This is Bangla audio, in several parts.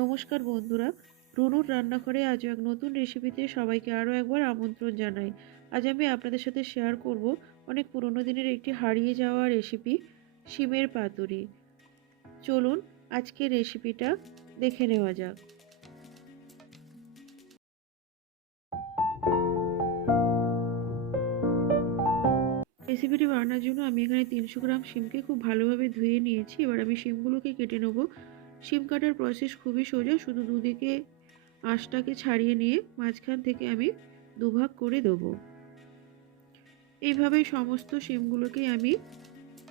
নমস্কার বন্ধুরা, রুনুর রান্নাঘরে আজ এক নতুন রেসিপিতে সবাইকে আরও একবার আমন্ত্রণ জানাই। আজ আমি আপনাদের সাথে শেয়ার করব অনেক পুরনো দিনের একটি হারিয়ে যাওয়া রেসিপি, শিমের পাতুরি। চলুন আজকের রেসিপিটা দেখে নেওয়া যাক। রেসিপিটি বানানোর জন্য আমি এখানে 300 গ্রাম শিমকে খুব ভালোভাবে ধুয়ে নিয়েছি। এবার আমি শিমগুলোকে কেটে নেব। শিম কাটার প্রসেস খুবই সোজা, শুধু দুদিকে আঁশটাকে ছাড়িয়ে নিয়ে মাঝখান থেকে আমি দুভাগ করে দেবো। এইভাবে সমস্ত শিমগুলোকে আমি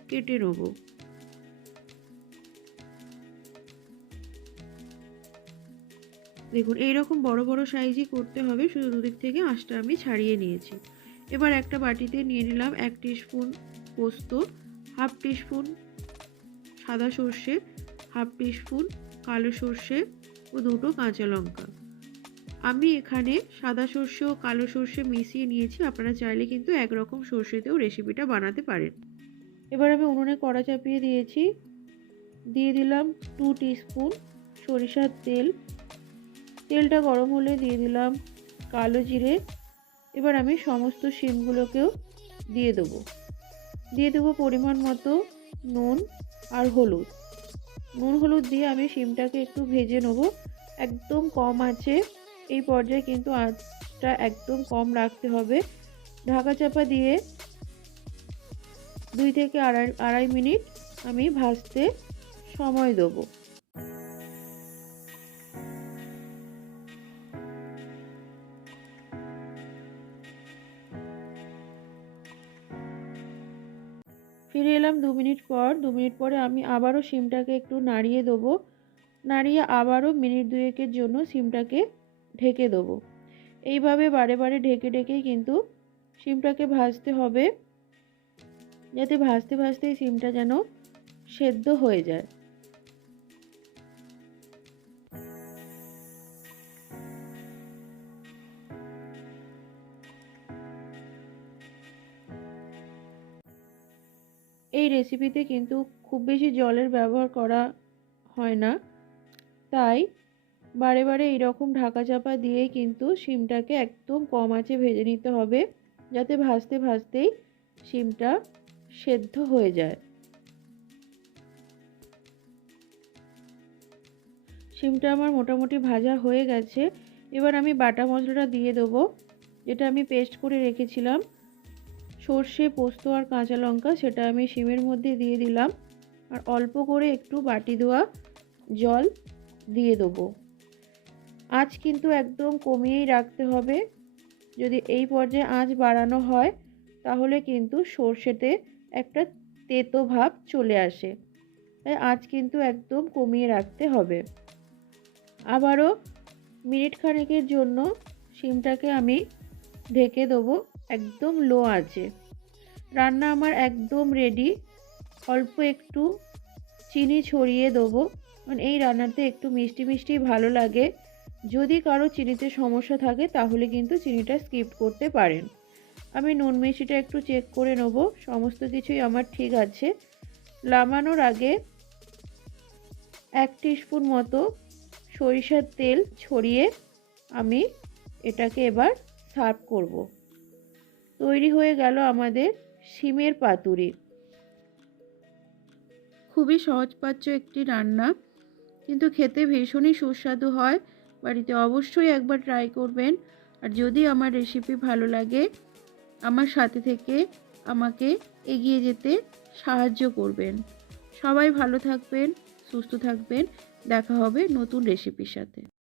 কেটে নেব। দেখুন এইরকম বড় বড় সাইজই করতে হবে, শুধু দুদিক থেকে আঁশটা আমি ছাড়িয়ে নিয়েছি। এবার একটা বাটিতে নিয়ে নিলাম 1 টিস্পুন পোস্ত, হাফ টিস্পুন সাদা সর্ষে, হাফ টিস্পুন কালো সর্ষে ও 2টো কাঁচা লঙ্কা। আমি এখানে সাদা সর্ষে ও কালো সর্ষে মিশিয়ে নিয়েছি, আপনারা চাইলে কিন্তু একরকম সর্ষেতেও রেসিপিটা বানাতে পারেন। এবার আমি উনুনে কড়া চাপিয়ে দিয়েছি, দিয়ে দিলাম 2 টিস্পুন সরিষার তেল। তেলটা গরম হলে দিয়ে দিলাম কালো জিরে। এবার আমি সমস্ত শিমগুলোকেও দিয়ে দেবো পরিমাণ মতো নুন আর হলুদ। নুন হলুদ দিয়ে আমি শিমটাকে একটু ভেজে নেব, একদম কম আঁচে। এই পর্যায়ে কিন্তু আঁচটা একদম কম রাখতে হবে। ঢাকা চাপা দিয়ে 2 থেকে আড়াই মিনিট আমি ভাজতে সময় দেবো। ফিরে এলাম 2 মিনিট পর। 2 মিনিট পরে আমি আবারও শিমটাকে একটু নাড়িয়ে দেবো। নাড়িয়ে আবারও মিনিট 2-এর জন্য শিমটাকে ঢেকে দেবো। এইভাবে বারে বারে ঢেকে ঢেকেই কিন্তু শিমটাকে ভাজতে হবে, যাতে ভাজতে ভাজতেই শিমটা যেন সেদ্ধ হয়ে যায়। এই রেসিপিতে কিন্তু খুব বেশি জলের ব্যবহার করা হয় না, তাই বারে বারে এইরকম ঢাকা চাপা দিয়ে কিন্তু শিমটাকে একদম কম আঁচে ভেজে নিতে হবে, যাতে ভাজতে ভাজতেই শিমটা সেদ্ধ হয়ে যায়। শিমটা আমার মোটামুটি ভাজা হয়ে গেছে। এবার আমি বাটা মশলাটা দিয়ে দেবো, যেটা আমি পেস্ট করে রেখেছিলাম, সর্ষে, পোস্ত আর কাঁচা লঙ্কা, সেটা আমি শিমের মধ্যে দিয়ে দিলাম। আর অল্প করে একটু বাটি ধোয়া জল দিয়ে দেবো। আঁচ কিন্তু একদম কমিয়েই রাখতে হবে। যদি এই পর্যায়ে আঁচ বাড়ানো হয় তাহলে কিন্তু সর্ষেতে একটা তেতো ভাব চলে আসে, তাই আঁচ কিন্তু একদম কমিয়ে রাখতে হবে। আবারও মিনিট খানেকের জন্য শিমটাকে আমি ঢেকে দেবো একদম লো আঁচে। রান্না আমার একদম রেডি। অল্প একটু চিনি ছড়িয়ে দেবো, কারণ এই রান্নাতে একটু মিষ্টি মিষ্টি ভালো লাগে। যদি কারো চিনিতে সমস্যা থাকে তাহলে কিন্তু চিনিটা স্কিপ করতে পারেন। আমি নুন মিষ্টিটা একটু চেক করে নেব, সমস্ত কিছুই আমার ঠিক আছে। নামানোর আগে 1 টিস্পুন মতো সরিষার তেল ছড়িয়ে আমি এটাকে এবার সার্ভ করব। তৈরি হয়ে গেল আমাদের শিমের পাতুরি। খুবই সহজপাচ্য একটি রান্না, কিন্তু খেতে ভীষণই সুস্বাদু হয়। বাড়িতে অবশ্যই একবার ট্রাই করবেন। আর যদি আমার রেসিপি ভালো লাগে, আমার সাথে থেকে আমাকে এগিয়ে যেতে সাহায্য করবেন। সবাই ভালো থাকবেন, সুস্থ থাকবেন। দেখা হবে নতুন রেসিপির সাথে।